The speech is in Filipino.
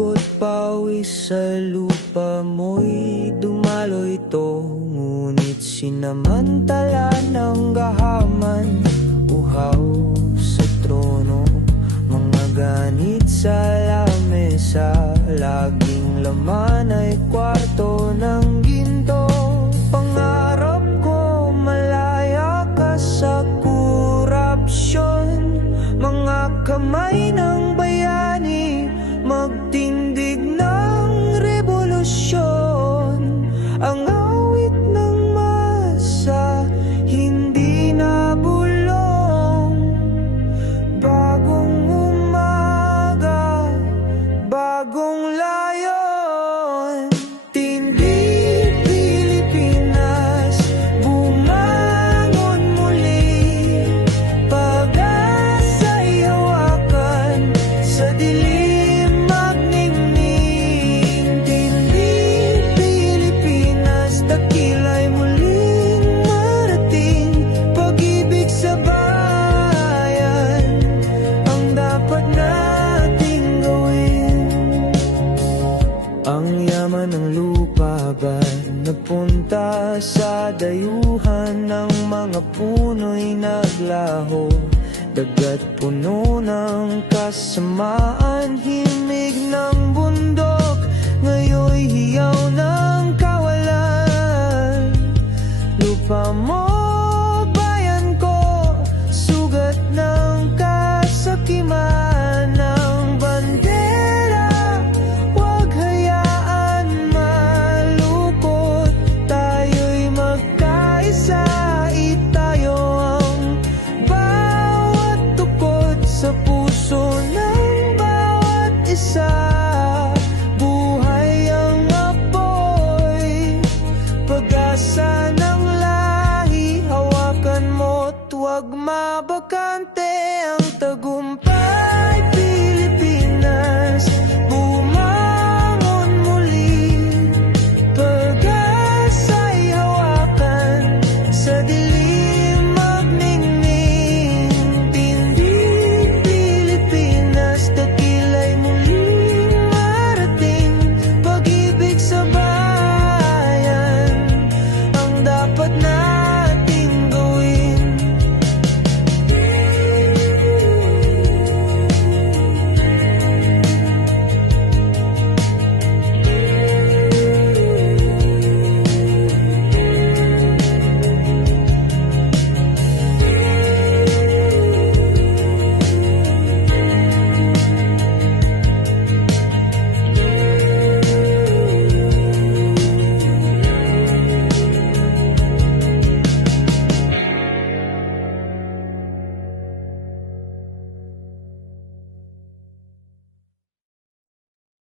Dugo't pawis sa lupa mo'y dumalo ito, ngunit sinamantala ng gahaman, uhaw sa trono, mga ganit sa lamesa, laging laman ay kwarto ng ginto. Pangarap ko malaya ka sa korupsyon, mga kamay ng bayani magtindig ng revolusyon. Ang awit ng masa hindi nabulong, bagong umaga, bagong layon. Tindig Pilipinas, bumangon muli, pag-asa'y hawakan sa dilim magningning. Tindig Pilipinas, dakila'y muling marating, pag-ibig sa bayan ang dapat nating gawin. Ang yaman ng lupa ba't napunta sa dayuhan ng mga puno'y naglaho? Dagat puno ng kasamaan, himig ng bundok, ngayon'y hiyaw ng kawalan. Lupa